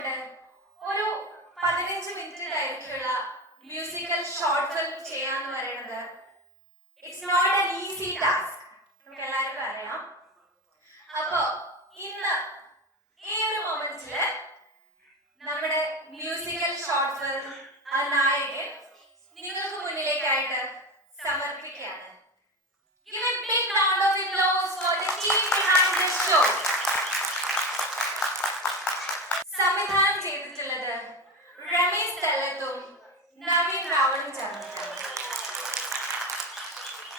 കൊണ്ട് ഒരു 15 മിനിറ്റ് ദൈർഘ്യമുള്ള മ്യൂസിക്കൽ ഷോർട്ട് ഫിലിം ചെയ്യാന്ന് പറയുന്നത് it's not an easy task. നമുക്ക് എല്ലാവർക്കും അറിയാം. അപ്പോ ഇന്ന് ഈ ഒരു മൊമെന്റില് നമ്മുടെ മ്യൂസിക്കൽ ഷോർട്ട് ഫിലിം ആ നായകൻ നിങ്ങൾക്ക് മുന്നിലേക്കായിട്ട് സമർപ്പിക്കുകയാണ്. Give a big round of applause for the team behind this show. സംവിധാനം ചെയ്തിട്ടുള്ളത് രമേശ് തെല്ലത്തും നവീൻ റാവളും ചേർന്നിട്ടാണ്.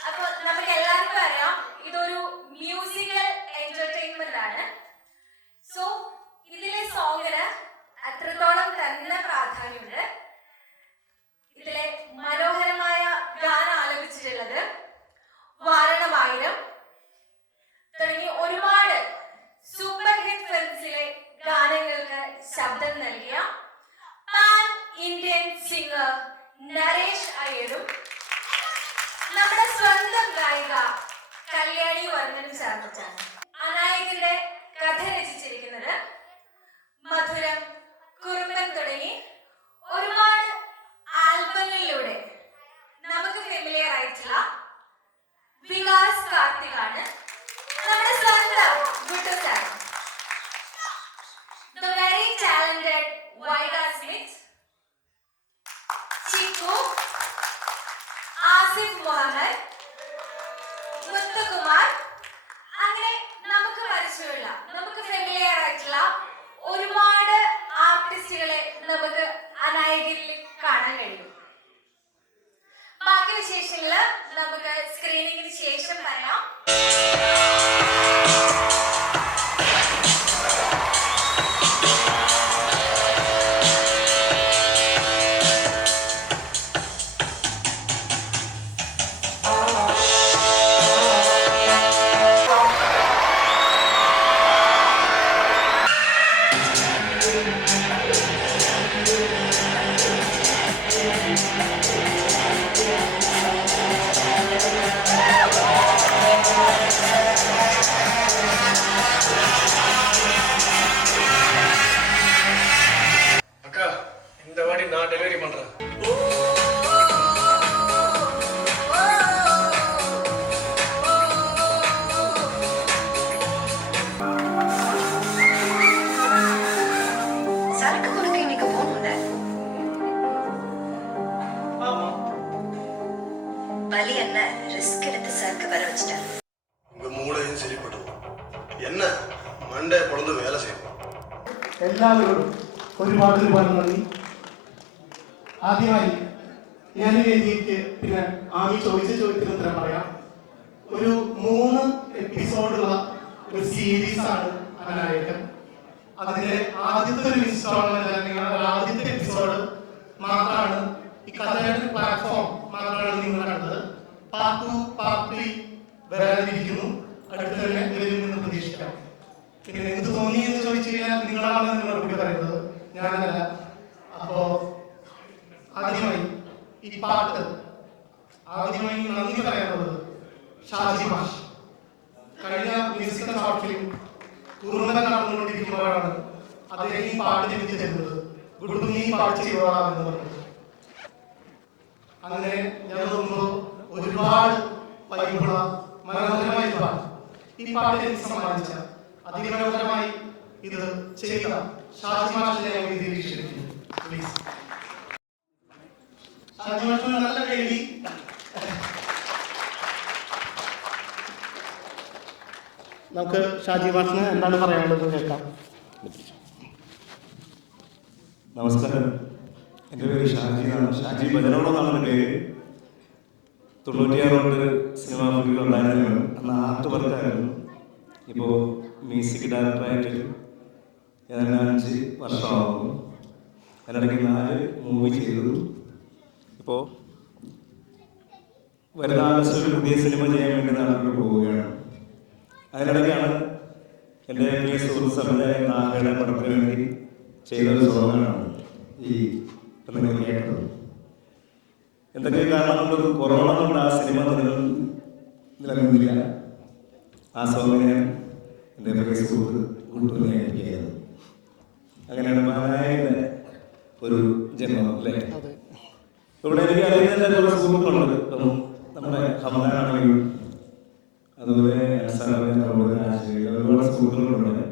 അപ്പോൾ നമുക്ക് എല്ലാവർക്കും അറിയാം ഇതൊരു മ്യൂസിക്കൽ എന്റർടൈൻമെന്റ് ആണ്. സോ ഇതിലെ സോങ്ങിന് അത്രത്തോളം തന്നെ പ്രാധാന്യമുണ്ട്. ഇതിലെ മനോഹരമായ ഗാനം ആലപിച്ചിട്ടുള്ളത് വാരണമായിരം തുടങ്ങി ഒരുപാട് സൂപ്പർ ഹിറ്റ് ഫിലിംസിലെ ഗാനങ്ങൾക്ക് ശബ്ദം നൽകിയ പാൻ ഇന്ത്യൻ സിംഗർ നരേഷ് അയ്യരും നമ്മുടെ സ്വന്തം ഗായിക കല്യാണി വർമ്മനും ചേർന്നിട്ടാണ്. അനായകന്റെ കഥ രചിച്ചിരിക്കുന്നത് മധുരം, കുറുമ്പൻ തുടങ്ങി ഒരുപാട് ആൽബങ്ങളിലൂടെ നമുക്ക് ഫെമിലിയർ ആയിട്ടുള്ള വികാസ് കാർത്തികാണ്. നമ്മുടെ സ്വന്തം Guddu sir, the very talented Vaida Smith, Chikku, Asif Muhammad, Muthukumar, അങ്ങനെ നമുക്ക് പരിചയമുള്ള നമുക്ക് ഫെമിലിയർ ആയിട്ടുള്ള ഒരുപാട് ആർട്ടിസ്റ്റുകളെ നമുക്ക് അനായകരിൽ കാണാൻ കഴിയും. ബാക്കി വിശേഷങ്ങൾ നമുക്ക് സ്ക്രീനിങ്ങിന് ശേഷം പറയാം. എല്ലാവരോടും ഒരുപാട് നന്ദി. ആദ്യമായി ഞാൻ വേദിക്ക് പിന്നെ ആദ്യം ചോദിച്ച ചോദ്യത്തിന് ഉത്തരം പറയാം. ഒരു 3 എപ്പിസോഡുള്ള ഒരു സീരീസ് ആണ് അനായകൻ. അതിന്റെ ആദ്യത്തെ ഒരു ഇൻസ്റ്റാൾമെന്റ് അല്ലെങ്കിൽ ആദ്യത്തെ എപ്പിസോഡ് മാത്രമാണ് ഈ കഥയുടെ പ്ലാറ്റ്ഫോം മാത്രമാണ് നിങ്ങൾ കണ്ടത്. Part 2, part 3 വരാനിരിക്കുന്നു. അടുത്ത് തന്നെ വരുമെന്ന് പ്രതീക്ഷിക്കാം. പിന്നെ എന്ത് തോന്നി എന്ന് ചോദിച്ചു കഴിഞ്ഞാൽ നിങ്ങളാണ് മറുപടി പറയുന്നത്, ഞാനല്ല. അപ്പോ ആദ്യമായി ഈ പാട്ട് ആദ്യമായി നന്ദി പറയാനുള്ളത് ഷാജി മാഷ്. കഴിഞ്ഞ മ്യൂസിക്കൽ ഷോർട്ട് ഫിലിം കുറുമ്പൻ നടന്നുകൊണ്ടിരിക്കുമ്പോഴാണ് അദ്ദേഹം ഈ പാട്ട് എനിക്ക് തരുന്നത്. ഗുഡു നീ പാട്ട് ചെയ്തോളാമെന്ന് പറഞ്ഞത്. അങ്ങനെ ഞാൻ നോക്കുമ്പോൾ ഒരുപാട് വൈബുള്ള മനോഹരമായ പാട്ട് ഈ പാട്ട് എനിക്ക് സമ്മാനിച്ച അതിമനോഹരമായി ഇത് ചെയ്ത ഷാജി മാഷിനെ ഞാൻ വേദിയിൽ ക്ഷണിക്കുന്നു. പ്ലീസ് ഷാജി മാഷിന് നല്ല കേൾവി. നമുക്ക് ഷാജി മാഷിന് എന്താണ് പറയാനുള്ളത് കേൾക്കാം. നമസ്കാരം, എൻ്റെ പേര് ഷാജിയാണ്. ഷാജി ബജനോടെന്നാണ് എൻ്റെ പേര്. 96 സിനിമാ ഫീൽഡിൽ ഉണ്ടായിരുന്നു. അന്ന് ആർട്ട് വർക്കായിരുന്നു. ഇപ്പോൾ മ്യൂസിക് ഡയറക്ടറായിട്ട് ഏതാണ്ട് 5 വർഷമാകുന്നു. അതിനിടയ്ക്ക് 4 മൂവി ചെയ്തു. ഇപ്പോൾ വരുന്ന ആഗസ്റ്റിൽ പുതിയ സിനിമ ചെയ്യാൻ വേണ്ടി നാട്ടിൽ പോവുകയാണ്. അതിനിടയ്ക്കാണ് എൻ്റെ പ്രിയ സുഹൃത്ത് സംവിധായകൻ നാഗയുടെ പടത്തിന് വേണ്ടി ചെയ്തൊരു സോങ്ങാണ് ഈ നിങ്ങൾ കേട്ടത്. എന്തൊക്കെ കാരണം കൊണ്ട് കൊറോണ കൊണ്ട് ആ സിനിമ നിലനിന്നില്ല. ആ സോങ്ങിനെ എൻ്റെ പ്രിയ സുഹൃത്ത് ഗുഡുവിനെ ഏൽപ്പിക്കുന്നത്. അങ്ങനെയാണ് മാനായകൻ്റെ ഒരു ജന്മം അല്ലേ. ഇവിടെ എനിക്ക് അറിയുന്ന കുറേ സുഹൃത്തുക്കളുണ്ട്. ഇപ്പം നമ്മുടെ ഹംദാനാണെങ്കിലും അതുപോലെ ഒരുപാട് സുഹൃത്തുക്കളുണ്ട്.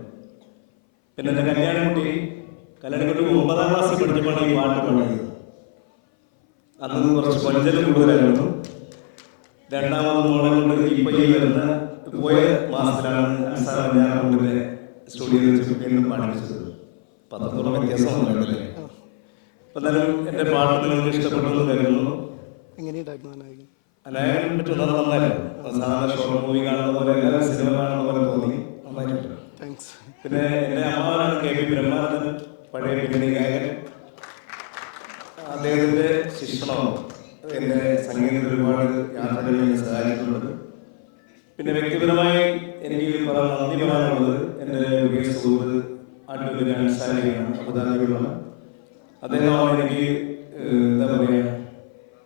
പിന്നെ എൻ്റെ കല്യാണക്കുട്ടി 9ാം ക്ലാസ്സിൽ പഠിച്ചപ്പോഴാണ് ഈ പാട്ട് പാടിയത്. അന്ന് കുറച്ച് കൊഞ്ചലും കൂടുതലായിരുന്നു. രണ്ടാമത് മോളെ കൊണ്ട് ഇപ്പം ഈ വരുന്ന പോയ മാസത്തിലാണ് അൻസാറിൻ്റെ സ്റ്റുഡിയോയിൽ വെച്ച് വീണ്ടും പാടിച്ചത്. 10 വ്യത്യാസമൊന്നുമില്ലല്ലേ. അപ്പം എന്നാലും എൻ്റെ പാട്ട് നിങ്ങൾക്ക് ഇഷ്ടപ്പെട്ടെന്ന് കരുതുന്നു. അനായകനെ പറ്റുന്നത് നന്നായിരുന്നു. സാധാരണ ഷോർട്ട് മൂവി കാണുന്ന പോലെ എല്ലാ സിനിമ കാണുന്ന പോലെ തോന്നി. നന്നായിട്ടുണ്ട്. പിന്നെ എൻ്റെ അമ്മാവനാണ് KP ബ്രഹ്മാനന്ദൻ, പഴയ പിന്നണി ഗായകൻ. അദ്ദേഹത്തിൻ്റെ ശിക്ഷണമാണ് എൻ്റെ സംഗീതത്തിൽ ഒരുപാട് യാത്രകളിൽ സഹായിച്ചിട്ടുണ്ട്. പിന്നെ വ്യക്തിപരമായി എനിക്ക് നന്ദി പറയാനുള്ളത് എൻ്റെ പ്രിയ സുഹൃത്ത് അഡ്വക്കേറ്റ് അൻസാരിയാണ്, അബുദാബിയിലുള്ള. അദ്ദേഹമാണ് എനിക്ക് എന്താ പറയുക,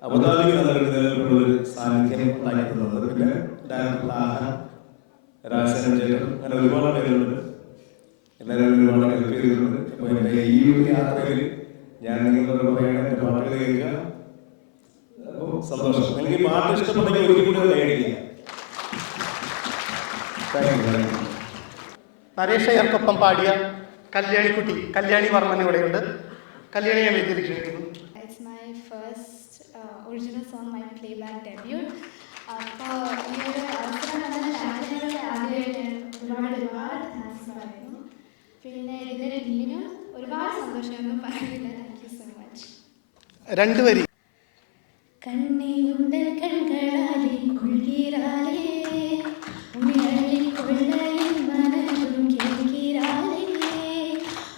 അബുദാബിയിൽ നിലനിൽക്കുള്ളൊരു സാന്നിധ്യം ഉണ്ടാക്കിയിട്ടുള്ളത്. പിന്നെ ഡയറക്ടർ ആഹാരം, രാജസേനൻ ചേട്ടൻ, അങ്ങനെ ഒരുപാട് പേരുണ്ട്. എല്ലാവരും ഒരുപാട് ഹെൽപ്പ് ചെയ്തിട്ടുണ്ട്. അപ്പോൾ എൻ്റെ ഈ ഒരു യാത്രയിൽ ഞാൻ നിങ്ങളോട് പറയുകയാണ്, എൻ്റെ പാട്ടുകൾ കേൾക്കുക. അപ്പോൾ സന്തോഷം. എനിക്ക് പാട്ട് ഇഷ്ടപ്പെട്ടെങ്കിൽ ഒരിക്കലും കൂടി കൈയടിക്കുക. നരേഷ് അയ്യർക്കൊപ്പം പാടിയ കല്യാണിക്കുട്ടി, കല്യാണി വർമ്മൻ ഇവിടെയുണ്ട്. കല്യാണി ഞാൻ വേദിയിലേക്ക് ക്ഷണിക്കുന്നു. It's my first original song, my playback debut. അപ്പോൾ ഈ ഒരു അവസരം വന്ന ചാനലിനോട് ആദ്യമായിട്ട് ഒരുപാട് താങ്ക്സ് പറയുന്നു. പിന്നെ ഇതിൻ്റെ ടീമിനും ഒരുപാട് സന്തോഷമൊന്നും പറയുന്നില്ല. Thank you so much. 2 വരി. കണ്ണീരുണ്ടൽ കൺകളാലെ കുളിരാലേ ഉണിയള്ളി കൊള്ളയിൽ മനതും കേൾക്കിരാലേ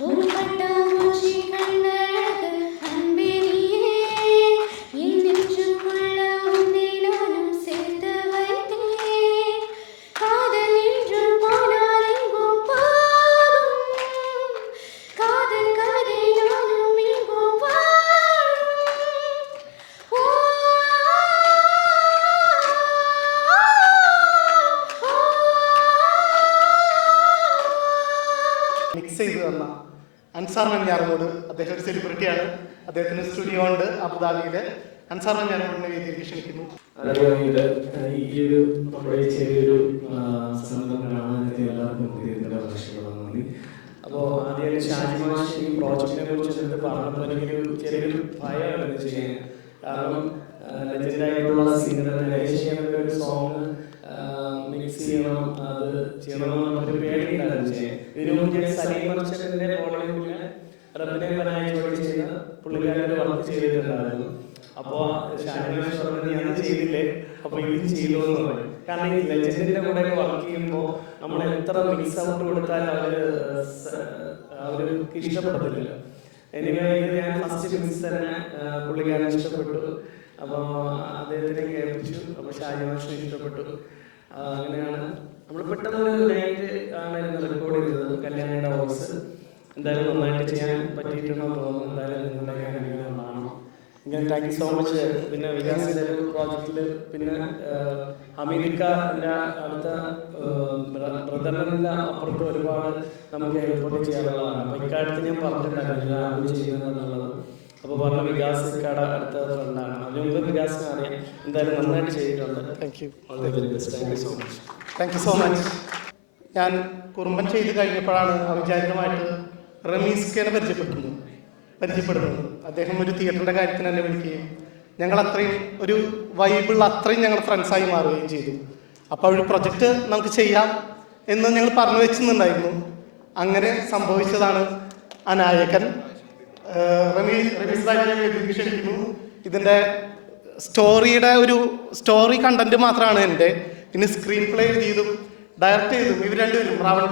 ഒരു പട്ടാമൂച്ചി കണ്ണഴക് അൻപിനിയേ ഇന്നെഞ്ചുക്കുള്ള ഉന്നെ നാനും சேர்த்து வைத்தேன் காதல் என்றும் போனால் எங்கும் போகும் காதல் கதை நானும் எங்கும் வாழும் ஓ മിക്സ് ചെയ്ത് തന്ന അൻസാർ മഞ്ഞാറമൂട്, അദ്ദേഹം ഒരു സെലിബ്രിറ്റിയാണ്. അദ്ദേഹത്തിന് സ്റ്റുഡിയോ ഉണ്ട് അബുദാബിയിൽ. അൻസാർ മഞ്ഞാറമൂടിനെ വേദിയിലേക്ക് ക്ഷണിക്കുന്നു. ഈ ഒരു നമ്മുടെ ചെറിയൊരു സംഘം കാണാനെത്തി എല്ലാവർക്കും നന്ദി. അപ്പോൾ ആദ്യം ഷാജി മാഷ് ഈ പ്രോജക്റ്റിനെ കുറിച്ച് പറഞ്ഞപ്പോൾ എനിക്കൊരു ചെറിയൊരു ഭയമാണ് ചെയ്യാൻ. കാരണം ലെജൻഡായിട്ടുള്ള സിംഗർ നരേഷ് ഒരു സോങ് മിക്സ് ചെയ്യണം, അത് ചെയ്യണമെന്നൊരു പേടിയുണ്ടായിരുന്നു ചെയ്യാൻ. ഇതിനു മുന്നേ സലീം അർച്ചന്റെ ഫോളോയിങ്ങിൽ റബ്ബിനെ പനായി ജോലി ചെയ്ത പുള്ളിക്കാരൻ്റെ വർക്ക് ചെയ്തിട്ടുണ്ടായിരുന്നു. അപ്പോൾ ഷാനിമാഷ് പറഞ്ഞത് ഞാൻ ചെയ്തില്ലേ, അപ്പോൾ ഇത് ചെയ്തു എന്ന് പറയും. കാരണം ഈ ലെജൻഡിന്റെ കൂടെ വർക്ക് ചെയ്യുമ്പോൾ നമ്മൾ എത്ര മിക്സ് ഔട്ട് കൊടുത്താലും അവർക്ക് ഇഷ്ടപ്പെടത്തില്ല. എനിവേ ഇത് ഞാൻ ഫസ്റ്റ് മിക്സ് തന്നെ പുള്ളിക്കാരൻ ഇഷ്ടപ്പെട്ടു. അപ്പോൾ അദ്ദേഹത്തിനെ കേൾപ്പിച്ചു. അപ്പോൾ ഷാനിമാഷിനെ ഇഷ്ടപ്പെട്ടു. അങ്ങനെയാണ് നമ്മൾ പെട്ടെന്നൊരു നൈറ്റ് ആണ് റെക്കോർഡ് ചെയ്തത്. കല്യാണിയുടെ വോയിസ് എന്തായാലും നന്നായിട്ട് ചെയ്യാൻ പറ്റിയിട്ടുണ്ടെന്ന് തോന്നുന്നു. എന്തായാലും നിങ്ങളുടെ കാണണം. ഇങ്ങനെ താങ്ക് യു സോ മച്ച്. പിന്നെ വികാസിന്റെ പ്രോജക്റ്റിൽ പിന്നെ അമേരിക്കൻ്റെ അടുത്ത ബ്രദറിൻ്റെ അപ്പുറത്ത് ഒരുപാട് നമുക്ക് ഹെൽപ്പ് ചെയ്യാനുള്ളതാണ്. അപ്പോൾ ഇക്കാര്യത്തിൽ ഞാൻ പറഞ്ഞിട്ടുണ്ടായിരുന്നു ഞാൻ ചെയ്യുന്നതെന്നുള്ളത്. അപ്പോൾ പറഞ്ഞ വികാസ് കട അടുത്ത ഫ്രണ്ടാണ്. അതിന് മുമ്പ് വികാസിനെ അറിയാം. എന്തായാലും നന്നായിട്ട് ചെയ്തിട്ടുണ്ട്. Thank you. All the very best. Thank you so much. Thank you so much. ഞാൻ കുറുമ്പൻ ചെയ്ത് കഴിഞ്ഞപ്പോഴാണ് അവിചാരിതമായിട്ട് റമീസ്കേനെ പരിചയപ്പെടുന്നത്. അദ്ദേഹം ഒരു തിയേറ്ററിൻ്റെ കാര്യത്തിന് എന്നെ വിളിക്കുകയും ഞങ്ങൾ അത്രയും ഒരു വൈബിൾ അത്രയും ഞങ്ങൾ ഫ്രണ്ട്സായി മാറുകയും ചെയ്തു. അപ്പോൾ ഒരു പ്രൊജക്റ്റ് നമുക്ക് ചെയ്യാം എന്ന് ഞങ്ങൾ പറഞ്ഞു വെച്ചിട്ടുണ്ടായിരുന്നു. അങ്ങനെ സംഭവിച്ചതാണ് അനായകൻ. റമീസ് ഭായിയെ ക്ഷണിക്കുന്നു. ഇതിൻ്റെ സ്റ്റോറിയുടെ ഒരു സ്റ്റോറി കണ്ടന്റ് മാത്രമാണ് എൻ്റെ. ഇനി സ്ക്രീൻ പ്ലേ എഴുതിയതും ഡയറക്റ്റ് ചെയ്തും ഇവർ രണ്ടുപേരും റാവൺ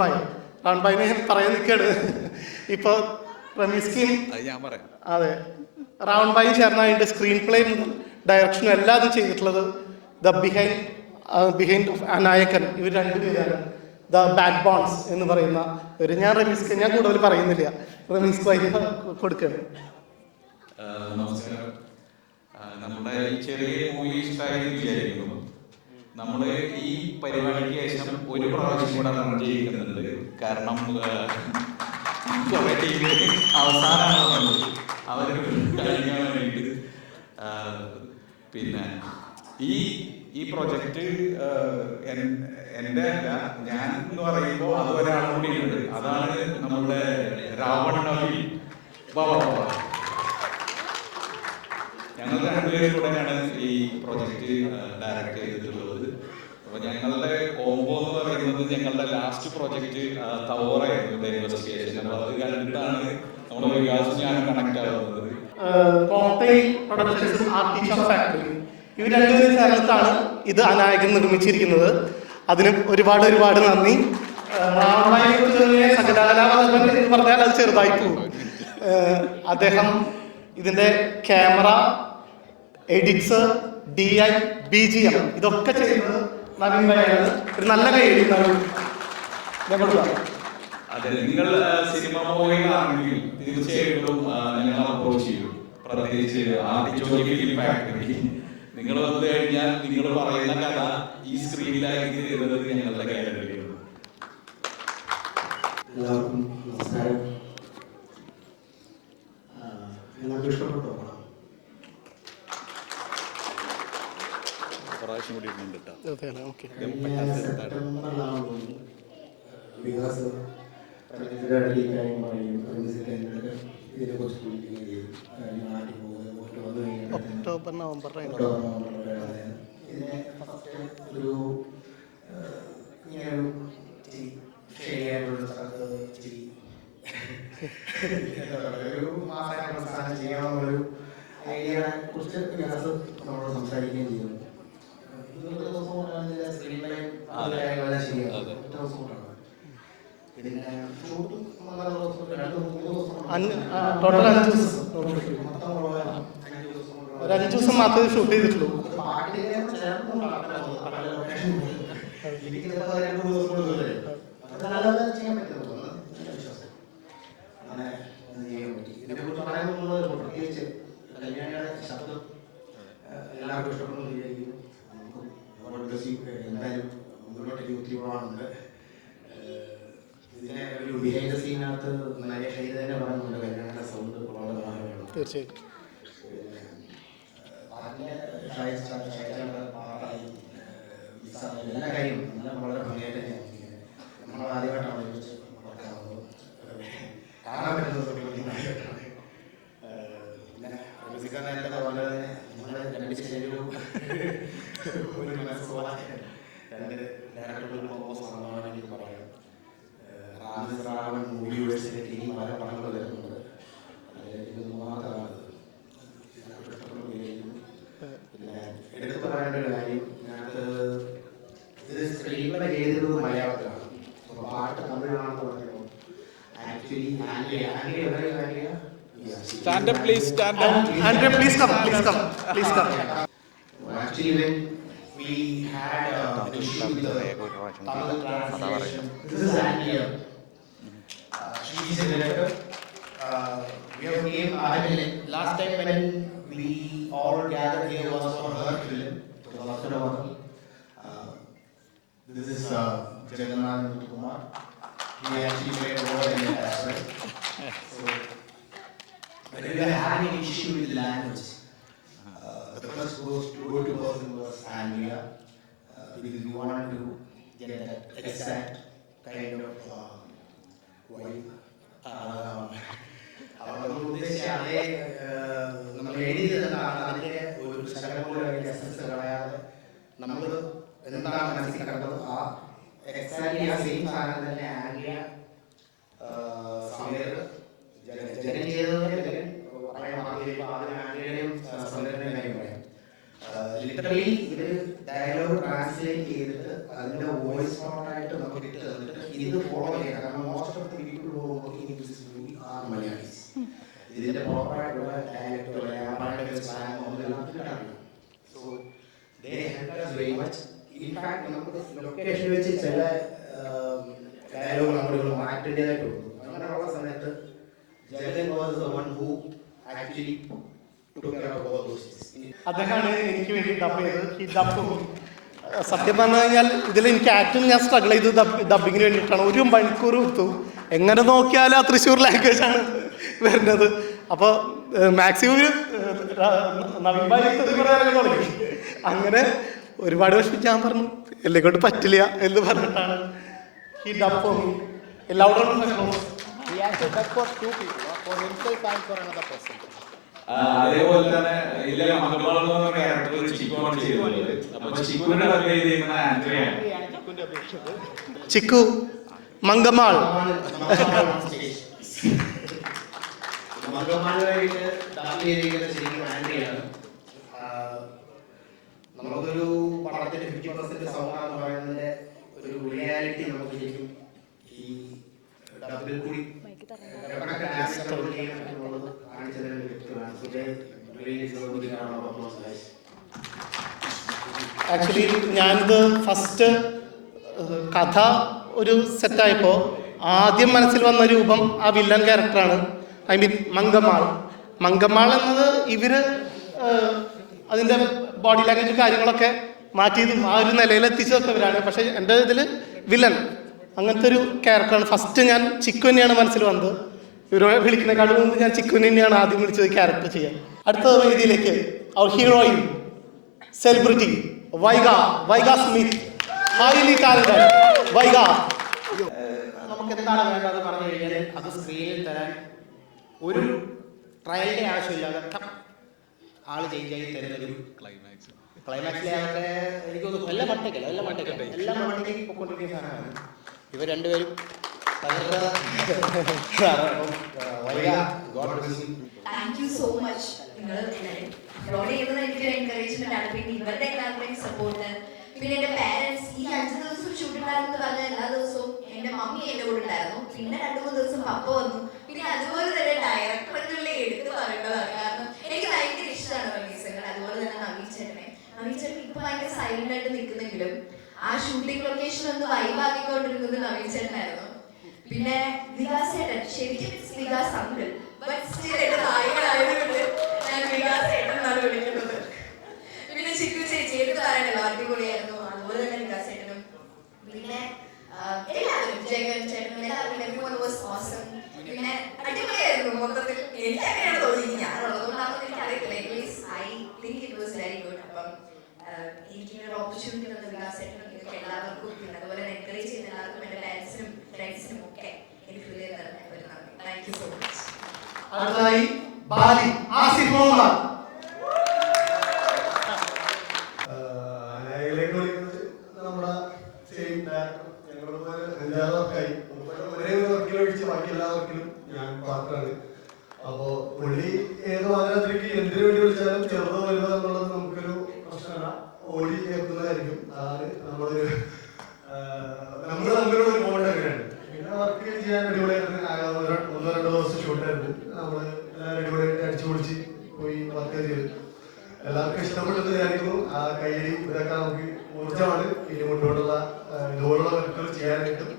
ഭായിനെ പറയാൻ നിൽക്കുകയാണ്. ഇപ്പോൾ റമീസ്കയും അതെ റാവൺ ഭായും ചേർന്ന അതിൻ്റെ സ്ക്രീൻ പ്ലേയും ഡയറക്ഷനും എല്ലാം അതും ചെയ്തിട്ടുള്ളത് ദ ബിഹൈൻഡ് ഓഫ് അനായകൻ. ഇവർ രണ്ടുപേരാണ് ദ ബാക്ക് ബോൺസ് എന്ന് പറയുന്ന ഒരു. ഞാൻ കൂടുതൽ പറയുന്നില്ല. റമീസ് ഭായി കൊടുക്കുകയാണ്. നമസ്കാരം. നമ്മുടെ ഈ ചെറിയ മൂവി ഇഷ്ടമായി വിചാരിക്കുന്നു. നമ്മൾ ഈ പരിപാടിക്ക് ശേഷം ഒരു പ്രാവശ്യം കൂടെ റൺ ചെയ്യുന്നുണ്ട്. കാരണം കുറേ ടീം അവസാനമാണ് വന്നത്. അവർ കളിക്കാൻ വേണ്ടിയിട്ട് പിന്നെ ഈ പ്രൊജക്റ്റ് എൻ്റെ അല്ല, ഞാൻ എന്ന് പറയുമ്പോൾ അത് ഒരാളും കൂടി ഉണ്ട്. അതാണ് നമ്മുടെ രാവൺ നവി. ഞങ്ങൾ രണ്ടുപേരും കൂടെയാണ് ഈ പ്രൊജക്റ്റ് ഡയറക്റ്റ് ചെയ്തിട്ടുള്ളത്. അപ്പോൾ ഞങ്ങളുടെ കോംബോ എന്ന് പറയുന്നത് ഞങ്ങളുടെ ലാസ്റ്റ് പ്രൊജക്റ്റ് തവോറായിരുന്നു, ഇൻവെസ്റ്റിഗേഷൻ. അപ്പോൾ അത് കണ്ടിട്ടാണ് നമ്മുടെ വികാസം ഞാൻ കണക്ട് ആവുന്നത്. ഇവർ രണ്ടുപേരും ചേർന്നിട്ടാണ് ഇത് അനായകൻ നിർമ്മിച്ചിരിക്കുന്നത്. അതിന് ഒരുപാട് നന്ദി. സകലകലാവല്ലഭൻ എന്ന് പറഞ്ഞാൽ അത് ചെറുതായി പോകും. അദ്ദേഹം ഇതിന്റെ ക്യാമറ, എഡിറ്റ്സ്, DI, BGM ഇതൊക്കെ ചെയ്യുന്നത് നവീൻ ഭായിയാണ്. ഒരു നല്ല കൈയ്യടി. അതെ, നിങ്ങൾ സിനിമ പോവുകയാണെങ്കിൽ തീർച്ചയായിട്ടും ഞങ്ങൾ അപ്രോച്ച് ചെയ്യും. പ്രത്യേകിച്ച് ആർട്ടിച്ചോക്കി ഫിലിം ഫാക്ടറി നിങ്ങൾ വന്നു കഴിഞ്ഞാൽ നിങ്ങൾ പറയുന്ന കഥ ഈ സ്ക്രീനിലാക്കി തരുന്നത് ഞങ്ങളുടെ ഗ്യാരണ്ടിയാണ്. എല്ലാവർക്കും നമസ്കാരം. എല്ലാവർക്കും ഇഷ്ടപ്പെട്ടോ? സെപ്റ്റംബറിലാണ് വികാസ് ഇതിനെക്കുറിച്ച് ഒക്ടോബർ നവംബർ ഇതിനെ ഫസ്റ്റ് ഒരു ഇങ്ങനെയൊരു ചെയ്യാനുള്ള സ്ഥലത്ത് ഒരു മാസമായിട്ട് പ്രസ്ഥാനം ചെയ്യാനുള്ളൊരു ഐഡിയയെ കുറിച്ച് വികാസ് നമ്മളോട് സംസാരിക്കുകയും ചെയ്യുന്നു. ദിവസം കൊണ്ടാണ് സ്ക്രീൻ ലൈൻ കാര്യങ്ങളെല്ലാം ചെയ്യുക. ഒറ്റ ദിവസം കൊണ്ടാണ്. പിന്നെ ഷൂട്ടും 2-3 ദിവസം ടോട്ടൽ 5 ദിവസം. ഒരു 5 ദിവസം മാത്രമേ ഷൂട്ട് ചെയ്തിട്ടുള്ളൂ. ചെയ്യാൻ പറ്റുന്നു വിശ്വാസം. അങ്ങനെ ചെയ്യാൻ പറ്റി. ഇതിനെക്കുറിച്ച് പറയാനുള്ളത് പ്രത്യേകിച്ച് കല്യാണിയുടെ ശബ്ദം എല്ലാവർക്കും ഇഷ്ടപ്പെടുന്നു വിചാരിക്കുന്നു. എന്തായാലും മുന്നോട്ടേക്ക് ഒത്തിരി പോകാനുണ്ട്. ഇതിനെ ഒരു ബിഹൈൻഡ് സീനകത്ത് നരേഷ് ഇത് തന്നെ പറയുന്നുണ്ട്, കല്യാണിയുടെ സൗണ്ട് വളരെ മനോഹരമാണ്. തീർച്ചയായിട്ടും എല്ലാ കാര്യവും എല്ലാം വളരെ ഭംഗിയായിട്ട് തന്നെയാണ്. നമ്മൾ ആദ്യമായിട്ടാണ് ഒരുമിച്ച് കാണാൻ പറ്റുന്നത്. പിന്നെ മ്യൂസിക്കാരനായിട്ട് പോലെ തന്നെ നമ്മൾ രണ്ട് ശരീരവും ഒരു മനസ്സുപോലെ രണ്ട് ഡയറക്ടറുകൾ കോമ്പോസ് ആണെന്നാണ് എനിക്ക് പറയാം. രാവൺ മൂവി യൂണിവേഴ്സിറ്റി ഇനി പല പടങ്ങൾ വരുന്നുണ്ട്. അതിലേക്ക് 3-ാമത്തെ പിന്നെ എടുത്തു പറയേണ്ട ഒരു കാര്യം, ഇതിനകത്ത് ഇത് സ്ക്രീൻ പ്ലേ ചെയ്തിരുന്നത് മലയാളത്തിലാണ്. പാട്ട് തമിഴാണെന്ന് പറയുമ്പോൾ actually Stand up, please. Stand up. Andrea, please come. Actually, when we had an issue with the Tamil translation, this is Andrea. She is a director. We have came last time when we all gathered here was for her film. It was Asura. This is Jagannath Kumar. He actually played a role in it as well. So, when we were having an issue with language, the first go-to person was Andrea, because we wanted to get that exact kind of vibe. our ഉദ്ദേശിച്ച അതേ നമ്മൾ എഴുതിയതാണ്. അതിൻ്റെ ഒരു ശകലം പോലും അതിൻ്റെ essence കളയാതെ നമ്മൾ എന്താണ് മനസ്സിൽ കണ്ടത് ആ എക്സാക്ട്ലി ആ സെയിം സാധനം തന്നെ ആൻഡ്രിയ സമീർ ജനൻ ചെയ്തത് പറയാൻ ആദ്യം ആൻഡ്രിയയുടെയും സമീറിൻ്റെയും കാര്യം പറയാം. ലിറ്ററലി ഇത് ഡയലോഗ് ട്രാൻസ്ലേറ്റ് ചെയ്തിട്ട് അതിൻ്റെ വോയിസ് നോട്ടായിട്ട് നമുക്ക് ഇട്ട് തന്നിട്ട് ഇത് ഫോളോ ചെയ്യാം. കാരണം most of the people who are working in this movie are Malayalis. ഇതിൻ്റെ പ്രോപ്പറായിട്ടുള്ള ഡയലക്റ്റുകൾ യാമാരുടെ സ്ലാങ് ഒന്നെല്ലാം കിട്ടാറില്ല. So they help us very much. In fact നമുക്ക് ലൊക്കേഷൻ വെച്ച് ചില ഡയലോഗ് നമ്മൾ മാറ്റേണ്ടതായിട്ട് വന്നു. അങ്ങനെയുള്ള സമയത്ത് Jagan was the one who actually took care of all those things. അദ്ദേഹമാണ് എനിക്ക് വേണ്ടി ഡബ് ചെയ്തത്. ഈ ഡബ് സത്യം പറഞ്ഞു കഴിഞ്ഞാൽ ഇതിൽ എനിക്ക് ഏറ്റവും ഞാൻ സ്ട്രഗിൾ ചെയ്ത് ഡബിങ്ങിന് വേണ്ടിയിട്ടാണ്. 1 മണിക്കൂർ എടുത്തു. എങ്ങനെ നോക്കിയാലും ആ തൃശ്ശൂർ ലാംഗ്വേജ് ആണ് വരുന്നത്. അപ്പോൾ മാക്സിമം നവീൻ ഭായി തുടങ്ങി. അങ്ങനെ ഒരുപാട് വിഷമിച്ച് ഞാൻ പറഞ്ഞു എന്നെ കൊണ്ട് പറ്റില്ല എന്ന് പറഞ്ഞിട്ടാണ് ഈ ഡബ് ഫോർ മീ. എല്ലാവരും അതേപോലെ തന്നെ ഇതിലെ മംഗമാൾ എന്ന് പറഞ്ഞ ക്യാരക്ടർ ചിക്കുവാണ് ചെയ്തത്. അപ്പൊ ചിക്കുവിന്റെ ഡബ് ചെയ്തിരിക്കുന്ന ആൻഡ്രിയാണ്. ചിക്കു മംഗമാൾ നമുക്കൊരു പടത്തിന്റെ 50% സൗണ്ട് എന്ന് പറയുന്നതിന്റെ ഒരു റിയാലിറ്റി നമുക്ക് ശരിക്കും ഈ ഡബിൽ കൂടി ആക്ച്വലി ഞാനിത് ഫസ്റ്റ് കഥ ഒരു സെറ്റായപ്പോൾ ആദ്യം മനസ്സിൽ വന്ന രൂപം ആ വില്ലൻ ക്യാരക്ടറാണ്. ഐ മീൻ മംഗമാൾ എന്നത് ഇവർ അതിൻ്റെ ബോഡി ലാംഗ്വേജ് കാര്യങ്ങളൊക്കെ മാറ്റിയതും ആ ഒരു നിലയിലെത്തിച്ചതൊക്കെ ഇവരാണ്. പക്ഷേ എൻ്റെ ഇതിൽ വില്ലൻ അങ്ങനത്തെ ഒരു ക്യാരക്ടറാണ്. ഫസ്റ്റ് ഞാൻ ചിക്കു തന്നെയാണ് മനസ്സിൽ വന്നത്. ഇവരെ വിളിക്കുന്നതിനേക്കാളും മുമ്പ് ഞാൻ ചിക്കുവിനെ തന്നെയാണ് ആദ്യം വിളിച്ചത് ക്യാരക്ടർ ചെയ്യാൻ. അടുത്ത വേദിയിലേക്ക് അവർ heroine celebrity Vaiga Smith, highly talented Vaiga. നമുക്ക് എന്താണ് വേണ്ടത് പറഞ്ഞു കഴിഞ്ഞാൽ അത് സ്ക്രീനിൽ തരാൻ ഒരു ട്രയലിന്റെ ആവശ്യമില്ലാതെ ആള് ചേഞ്ച് ആയി തരുന്നൊരു ക്ലൈമാക്സിലെ അവരുടെ എനിക്ക് തോന്നുന്നു എല്ലാം മട്ടേക്ക് പൊക്കൊണ്ടിരിക്കുന്ന സാധനമാണ് ഇവർ രണ്ടുപേരും. Thank you so much. നിങ്ങൾ റോഡ് ചെയ്യുന്നത് എനിക്ക് എൻകറേജ്മെന്റ് ആണ്. പിന്നെ ഇവരുടെ എല്ലാവരുടെയും സപ്പോർട്ട്, പിന്നെ എന്റെ പാരന്റ്സ്. ഈ 5 ദിവസം ഷൂട്ട് ഉണ്ടായിരുന്നു പറഞ്ഞ എല്ലാ ദിവസവും എന്റെ മമ്മി എന്റെ കൂടെ ഉണ്ടായിരുന്നു. പിന്നെ 2-3 ദിവസം പപ്പ വന്നു. പിന്നെ അതുപോലെ തന്നെ ഡയറക്ടറുകളിലെ എടുത്ത് പറയേണ്ടതാണ്. കാരണം എനിക്ക് ഭയങ്കര ഇഷ്ടമാണ് റമീസങ്ങൾ. അതുപോലെ തന്നെ നവീൻ ചേട്ടൻ ഇപ്പൊ ഭയങ്കര സൈലന്റ് ആയിട്ട് നിൽക്കുന്നെങ്കിലും ആ ഷൂട്ടിംഗ് ലൊക്കേഷൻ ഒന്ന് വൈബാക്കിക്കൊണ്ടിരുന്നത് നവീൻ ചേട്ടനായിരുന്നു. പിന്നെ വികാസ് ചേട്ടൻ ശരിക്കും വികാസ് അങ്കിൾ, ബട്ട് സ്റ്റിൽ എന്റെ നായകനായതുകൊണ്ട് ഞാൻ വികാസ് ചേട്ടൻ എന്നാണ് വിളിക്കുന്നത്. പിന്നെ ചിക്കു ചേച്ചി എടുത്ത് പറയണല്ലോ അടിപൊളിയായിരുന്നു. അതുപോലെ തന്നെ വികാസ് ചേട്ടനും പിന്നെ എല്ലാവരും ജയൻ ചേട്ടനും എല്ലാവരും everyone was awesome. പിന്നെ അടിപൊളിയായിരുന്നു മൊത്തത്തിൽ. എനിക്ക് അങ്ങനെയാണ് തോന്നി. ഞാനുള്ളതുകൊണ്ടാണെന്ന് എനിക്ക് അറിയത്തില്ല. I think it was very good. അപ്പം എനിക്കിങ്ങനെ ഓപ്പർച്യൂണിറ്റി തന്ന വികാസ് ചേട്ടനും നിങ്ങൾക്ക് എല്ലാവർക്കും, പിന്നെ അതുപോലെ എൻകറേജ് ചെയ്യുന്ന എല്ലാവർക്കും, എൻ്റെ പാരൻസിനും ഫ്രണ്ട്സിനും ഒക്കെ എനിക്ക് ഫീൽ ചെയ്ത് തരുന്ന ഒരു നന്ദി. Thank you so much. അടുത്തതായി ബാലി ആസിഫ് മുഹമ്മദ്. നമ്മുടെ സെയിം ഡയറക്ടർ ഞങ്ങളുടെ 5-6 വർക്കായി. ഒരേ ഒരു വർക്കിൽ ഒഴിച്ച് ബാക്കി എല്ലാ വർക്കിലും ഞാൻ പാർട്ടാണ്. അപ്പോൾ പുള്ളി ഏത് വാഹനത്തിലേക്ക് എന്തിനു വേണ്ടി വിളിച്ചാലും ചെറുതോ വലുതോ എന്നുള്ളത് നമുക്കൊരു പ്രശ്നമല്ല, ഓടി എത്തുന്നതായിരിക്കും. അതാണ് നമ്മൾ തമ്മിലുള്ള ഒരു ബോണ്ട് അങ്ങനെയാണ്. പിന്നെ വർക്ക് ചെയ്യാൻ അടിപൊളിയായിരുന്നു. 1-2 ദിവസം ഷൂട്ടായിരുന്നു. നമ്മൾ അടിപൊളിയായിട്ട് അടിച്ചു പൊളിച്ച് പോയി വർക്ക് ചെയ്ത് എല്ലാവർക്കും ഇഷ്ടപ്പെട്ടെന്ന് വിചാരിക്കുന്നു. ആ കൈയടി ഇതൊക്കെ നമുക്ക് ഊർജ്ജമാണ് ഇനി മുന്നോട്ടുള്ള ഇതുപോലുള്ള വർക്കുകൾ ചെയ്യാനായിട്ടും.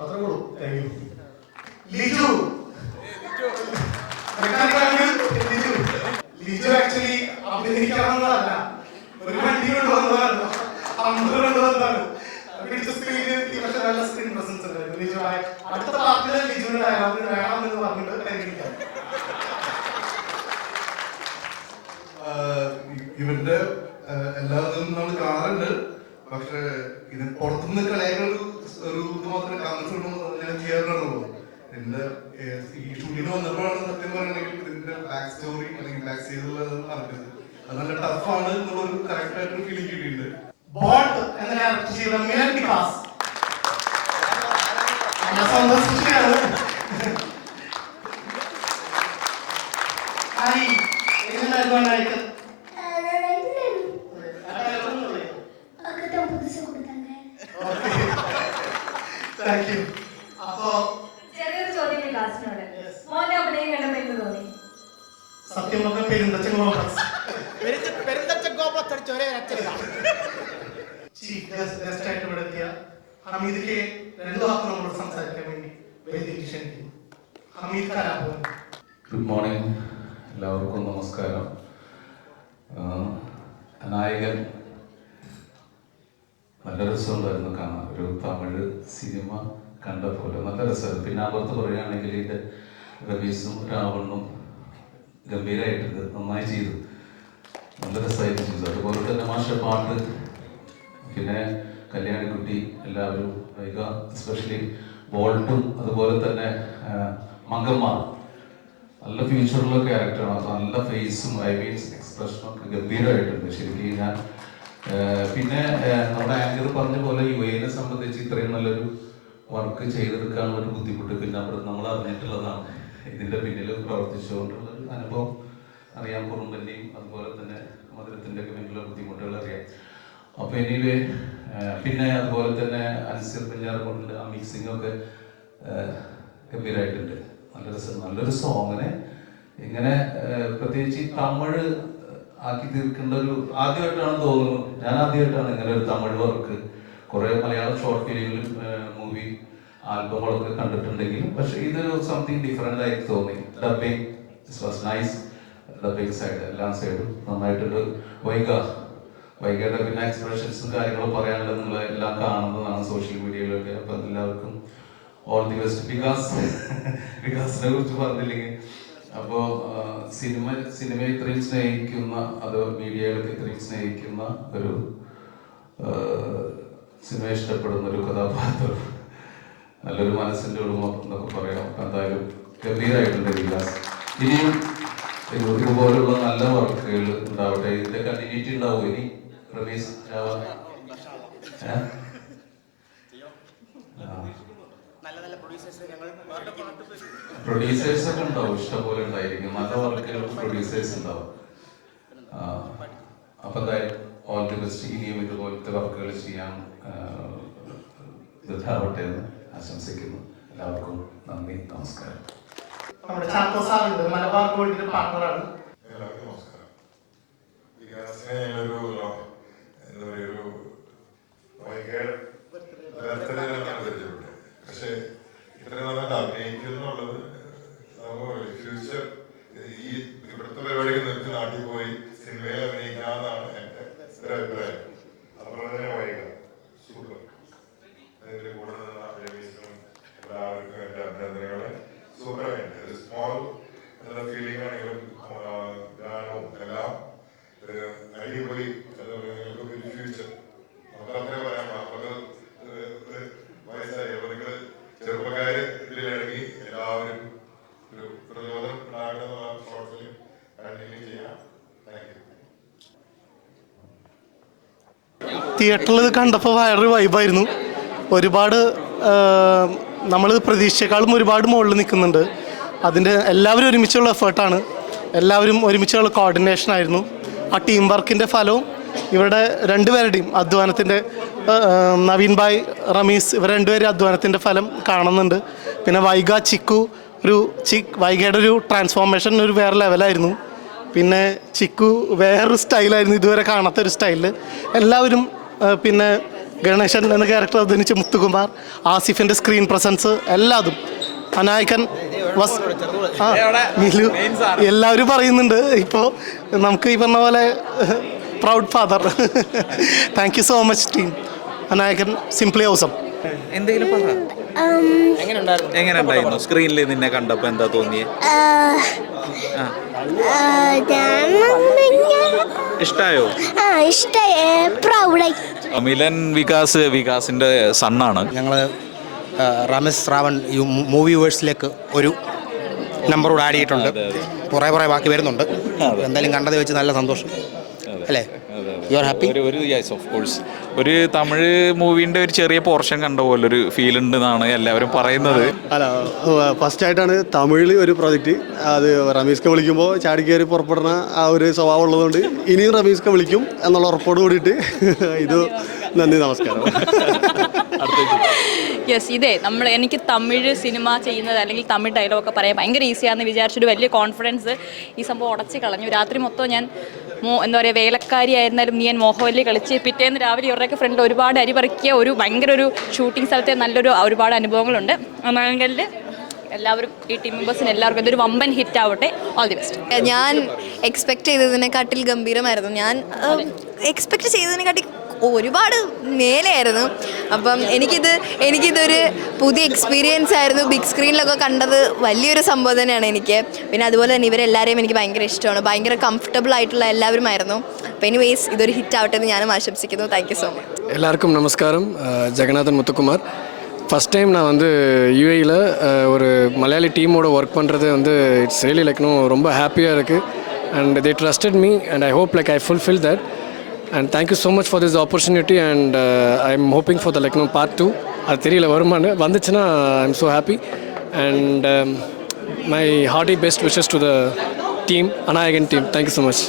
അത്രേ ഉള്ളൂ. Thank you. ലിജു ആക്ച്വലി അഭിനയിക്കാവുന്നതല്ല, ഒരു വണ്ടി കൊണ്ടുവന്നതാണ്. നല്ല സ്ക്രീൻ പ്രസൻസ് ഉണ്ടായിരുന്നു. ലിജു അടുത്ത പാർട്ടില് ലിജുവിന് വേണമെന്ന് പറഞ്ഞിട്ട് പരിഗണിക്കാം. ഇവന്റെ എല്ലാവരും നമ്മൾ കാണാറുണ്ട്. പക്ഷെ ഇത് പുറത്തുനിന്ന് കളയാനുള്ള ഒരു ഇത് മാത്രമേ കമന്റ്സ് ഞാൻ ചെയ്യാറുള്ളൂ. എന്റെ ഈ ഷൂട്ടിന് വന്നപ്പോഴാണ് സത്യം പറയുകയാണെങ്കിൽ ഇതിന്റെ ബാക്ക് സ്റ്റോറി അല്ലെങ്കിൽ ബാക്ക് സ്റ്റേജിലുള്ളത് പറഞ്ഞത്. അത് നല്ല ടഫാണ് എന്നുള്ളൊരു കറക്റ്റ് ആയിട്ടൊരു ഫീലിംഗ് കിട്ടിയിട്ടുണ്ട്. ചെറിയൊരു ചോദ്യം വികാസിനോട്. മോനെ അഭിനയം കണ്ടപ്പോൾ എന്ത് തോന്നി? സത്യം പറഞ്ഞ പെരുന്തച്ചൻ ചീഫ് ഗസ്റ്റ് ആയിട്ട് ഇവിടെ എത്തിയ ഹമീദിക്ക് 2 വാക്ക് നമ്മളോട് സംസാരിക്കാൻ വേണ്ടി വേദിയിൽ ക്ഷണിക്കുന്നു. ഹമീദ് കലാഭവൻ. ഗുഡ് മോർണിംഗ്, എല്ലാവർക്കും നമസ്കാരം. നായകൻ നല്ല രസമുണ്ടായിരുന്നു കാണാൻ. ഒരു തമിഴ് സിനിമ കണ്ട പോലെ നല്ല രസമായിരുന്നു. പിന്നെ അപ്പുറത്ത് പറയുകയാണെങ്കിൽ ഇത് റമീസും രാവണനും ഗംഭീരമായിട്ടുണ്ട്, നന്നായി ചെയ്തു, നല്ല രസമായിട്ട് ചെയ്തു. അതുപോലെ തന്നെ മാഷ പാട്ട്, പിന്നെ കല്യാണിക്കുട്ടി, എല്ലാവരും വൈക, എസ്പെഷ്യലി ബോൾട്ടും അതുപോലെ തന്നെ മങ്കമ്മ നല്ല ഫ്യൂച്ചറുള്ള ക്യാരക്ടറാണ്. നല്ല ഫേസും എക്സ്പ്രഷനും ഒക്കെ ഗംഭീരമായിട്ടുണ്ട് ശരിക്കും. ഞാൻ പിന്നെ നമ്മുടെ ആങ്കർ പറഞ്ഞ പോലെ യുഎനെ സംബന്ധിച്ച് ഇത്രയും നല്ലൊരു വർക്ക് ചെയ്തെടുക്കാനുള്ള ഒരു ബുദ്ധിമുട്ട് പിന്നെ നമ്മൾ അറിഞ്ഞിട്ടുള്ളതാണ്. ഇതിൻ്റെ പിന്നിൽ പ്രവർത്തിച്ചുകൊണ്ടുള്ള ഒരു അനുഭവം അറിയാം. കുറുമ്പൻ്റെയും അതുപോലെ തന്നെ മധുരത്തിൻ്റെ ഒക്കെ പിന്നിലുള്ള ബുദ്ധിമുട്ടുകൾ അറിയാം. അപ്പോൾ എനിവേ പിന്നെ അതുപോലെ തന്നെ അൻസിർ പഞ്ചാറുകൊണ്ട് ആ മിക്സിങ്ങൊക്കെ ഗംഭീരമായിട്ടുണ്ട്. നല്ല രസം, നല്ലൊരു സോങ്ങിനെ ഇങ്ങനെ പ്രത്യേകിച്ച് ഈ തമിഴ് ആക്കി തീർക്കേണ്ട ഒരു ആദ്യമായിട്ടാണ് തോന്നുന്നു. ഞാൻ ആദ്യമായിട്ടാണ് ഇങ്ങനെ ഒരു തമിഴ് വർക്ക്. കുറേ മലയാളം ഷോർട്ട് ഫിലിമിലും മൂവി ആൽബങ്ങളൊക്കെ കണ്ടിട്ടുണ്ടെങ്കിലും പക്ഷെ ഇതൊരു സംതിങ് ഡിഫറെൻ്റ് ആയിട്ട് തോന്നി. Dubbing was nice. Dubbing side എല്ലാ സൈഡും നന്നായിട്ടുണ്ട്. വൈകയുടെ പിന്നെ എക്സ്പ്രഷൻസും കാര്യങ്ങളും പറയാനുള്ളത് നിങ്ങൾ എല്ലാം കാണുന്നതാണ് സോഷ്യൽ മീഡിയയിലൊക്കെ. അപ്പം എല്ലാവർക്കും ഓൾ ദി ബെസ്റ്റ്. വികാസിനെ കുറിച്ച് പറഞ്ഞില്ലെങ്കിൽ അപ്പോൾ സിനിമയെ ഇത്രയും സ്നേഹിക്കുന്ന, അത് മീഡിയയിലൊക്കെ ഇത്രയും സ്നേഹിക്കുന്ന ഒരു സിനിമ ഇഷ്ടപ്പെടുന്ന ഒരു കഥാപാത്രം, നല്ലൊരു മനസ്സിൻ്റെ ഉടമ എന്നൊക്കെ പറയാം. എന്തായാലും ഗംഭീരമായിട്ടുണ്ട് വികാസ്. ഇനിയും ഇതുപോലുള്ള നല്ല വർക്കുകൾ ഉണ്ടാവട്ടെ. ഇതിൻ്റെ കണ്ടിന്യൂറ്റി ഉണ്ടാവും ഇനി. റമീസ് പ്രൊഡ്യൂസേഴ്സ് ഒക്കെ ഉണ്ടാവും, ഇഷ്ടംപോലെ ഉണ്ടായിരിക്കും. നല്ല വർക്കുകൾ പ്രൊഡ്യൂസേഴ്സ് ഉണ്ടാവും. അപ്പൊ എന്തായാലും ഓൾ ദി ബെസ്റ്റ്. ഇനിയും ഇതുപോലത്തെ വർക്കുകൾ ചെയ്യാൻ ഇതാവട്ടെ എന്ന് ആശംസിക്കുന്നു. എല്ലാവർക്കും നന്ദി, നമസ്കാരം. നമ്മുടെ ചാക്കോ സാറുണ്ട്, മലബാർ ഗോൾഡിന്റെ പാർട്ണറാണ്. എല്ലാവർക്കും നമസ്കാരം. വികാസിനെ ഞാനൊരു എന്താ പറയുക, ഒരു പരിചയപ്പെട്ടു. പക്ഷേ ഇത്രയും നന്നായിട്ട് അഭിനയിക്കുന്നുള്ളത് ഫ്യൂച്ചർ ഈ ഇവിടുത്തെ പരിപാടികൾ നിർത്തി നാട്ടിൽ പോയി സിനിമയിൽ അഭിനയിക്കാമെന്നാണ് എൻ്റെ ഒരു അഭിപ്രായം. അതുപോലെ തന്നെ വൈക സൂപ്പർ. അതിൻ്റെ കൂടെ നിന്ന് അഭിനയിച്ചതും എല്ലാവർക്കും എൻ്റെ അഭിനന്ദനങ്ങൾ. സൂപ്പറായിട്ട് ഒരു സ്മോൾ എന്നുള്ള ഫീലിംഗ് ആണെങ്കിലും ഗാനവും എല്ലാം അടിപൊളി. എന്താ പറയുക, നിങ്ങൾക്കൊക്കെ ഒരു ഫ്യൂച്ചർ നമുക്ക് അത്രേ പറയാം. നമുക്ക് വയസ്സായി അപ്പോൾ നിങ്ങൾ ചെറുപ്പക്കാർ ഇതിലിറങ്ങി എല്ലാവരും ഒരു പ്രചോദനം ഉണ്ടാകുന്ന ഷോർട്ട് ഫിലിം കണ്ടിന്യൂ ചെയ്യാം. Thank you. തിയേറ്ററിൽ ഇത് കണ്ടപ്പോൾ വേറൊരു വൈബായിരുന്നു. ഒരുപാട് നമ്മൾ പ്രതീക്ഷയെക്കാളും ഒരുപാട് മുകളിൽ നിൽക്കുന്നുണ്ട്. അതിൻ്റെ എല്ലാവരും ഒരുമിച്ചുള്ള എഫേർട്ടാണ്, എല്ലാവരും ഒരുമിച്ചുള്ള കോർഡിനേഷൻ ആയിരുന്നു. ആ ടീം വർക്കിൻ്റെ ഫലവും ഇവരുടെ രണ്ടുപേരുടെയും അധ്വാനത്തിൻ്റെ, നവീൻ ഭായ്, റമീസ്, ഇവർ രണ്ടുപേരും അധ്വാനത്തിൻ്റെ ഫലം കാണുന്നുണ്ട്. പിന്നെ വൈഗ, ചിക്കു, വൈഗയുടെ ഒരു ട്രാൻസ്ഫോർമേഷൻ ഒരു വേറെ ലെവലായിരുന്നു. പിന്നെ ചിക്കു വേറൊരു സ്റ്റൈലായിരുന്നു, ഇതുവരെ കാണാത്തൊരു സ്റ്റൈലിൽ. എല്ലാവരും പിന്നെ ഗണേശൻ എന്ന ക്യാരക്ടർ അഭിനയിച്ച മുത്തുകുമാർ, ആസിഫിൻ്റെ സ്ക്രീൻ പ്രസൻസ്, എല്ലാതും അനായകൻ മിലു, എല്ലാവരും പറയുന്നുണ്ട്. ഇപ്പോൾ നമുക്ക് ഈ പറഞ്ഞ പോലെ proud father. Thank you so much team. Anayakan simply awesome. എന്തെങ്കിലും എങ്ങനെയുണ്ടായിരുന്നു സ്ക്രീനിൽ നിന്നെ കണ്ടപ്പോൾ എന്താ തോന്നിയേ? ഇഷ്ടായോ? മിലൻ വികാസിന്റെ സണ്ണാണ്. ഞങ്ങൾ റമീസ് റാവൺ മൂവി വേഴ്സിലേക്ക് ഒരു നമ്പർ കൂടെ ആഡ് ചെയ്തിട്ടുണ്ട്. കുറേ ബാക്കി വരുന്നുണ്ട്. എന്തായാലും കണ്ടത് വെച്ച് നല്ല സന്തോഷം അല്ലേ? You are happy? Yes of course. ഒരു തമിഴ് മൂവിൻ്റെ ഒരു ചെറിയ പോർഷൻ കണ്ട പോലെ ഒരു ഫീൽ ഉണ്ടെന്നാണ് എല്ലാവരും പറയുന്നത്. അല്ല, ഫസ്റ്റ് ആയിട്ടാണ് തമിഴിൽ ഒരു പ്രൊജക്റ്റ്. അത് റമീസ്ക്ക് വിളിക്കുമ്പോൾ ചാടിക്കയറി പുറപ്പെടുന്ന ആ ഒരു സ്വഭാവം ഉള്ളതുകൊണ്ട് ഇനിയും റമീസ്ക്ക് വിളിക്കും എന്നുള്ള ഉറപ്പോട് കൂടിയിട്ട് ഇത് നന്ദി, നമസ്കാരം. യെസ്, എനിക്ക് തമിഴ് സിനിമ ചെയ്യുന്നത് അല്ലെങ്കിൽ തമിഴ് ഡയലോഗൊക്കെ പറയാൻ ഭയങ്കര ഈസിയാണെന്ന് വിചാരിച്ചൊരു വലിയ കോൺഫിഡൻസ് ഈ സംഭവം ഉടച്ച് കളഞ്ഞു. രാത്രി മൊത്തം ഞാൻ എന്താ പറയുക, വേലക്കാരി ആയിരുന്നാലും ഞാൻ മോഹൻലി കളിച്ച് പിറ്റേന്ന് രാവിലെ ഇവരുടെയൊക്കെ ഫ്രണ്ടിൽ ഒരുപാട് അരി പറിക്കുക, ഭയങ്കര ഒരു ഷൂട്ടിംഗ് സ്ഥലത്തെ ഒരുപാട് അനുഭവങ്ങളുണ്ട്. അതാണെങ്കിൽ എല്ലാവരും ഈ ടീം മെമ്പേഴ്സിന് എല്ലാവർക്കും ഇതൊരു വമ്പൻ ഹിറ്റ് ആവട്ടെ. All the best. ഞാൻ എക്സ്പെക്ട് ചെയ്തതിനെക്കാട്ടിൽ ഗംഭീരമായിരുന്നു. ഞാൻ എക്സ്പെക്ട് ചെയ്തതിനെക്കാട്ടി ഒരുപാട് മേലെയായിരുന്നു. അപ്പം എനിക്കിതൊരു പുതിയ എക്സ്പീരിയൻസ് ആയിരുന്നു. ബിഗ് സ്ക്രീനിലൊക്കെ കണ്ടത് വലിയൊരു സംഭവം തന്നെയാണ് എനിക്ക്. പിന്നെ അതുപോലെ തന്നെ ഇവരെല്ലാവരെയും എനിക്ക് ഭയങ്കര ഇഷ്ടമാണ്. ഭയങ്കര കംഫർട്ടബിൾ ആയിട്ടുള്ള എല്ലാവരുമായിരുന്നു. അപ്പോൾ എനിവേസ് ഇതൊരു ഹിറ്റ് ആവട്ടെ എന്ന് ഞാനും ആശംസിക്കുന്നു. Thank you so much. எல்லாருக்கும் நமஸ்காரம். ஜெகநாதன் முத்துக்குமார். ஃபஸ்ட் டைம் நான் வந்து யூஏயில் ஒரு மலையாளி டீமோட ஒர்க் பண்ணுறது வந்து இட்ஸ் ரியலி லைக் ரொம்ப ஹாப்பியாக இருக்குது. And they trusted me and I hope like I fulfil that. And thank you so much for this opportunity. And I am hoping for the part 2. அது தெரியல வருமானு, வந்துச்சுன்னா I am so happy. And my hearty best wishes to the team, Anayakan team. Thank you so much.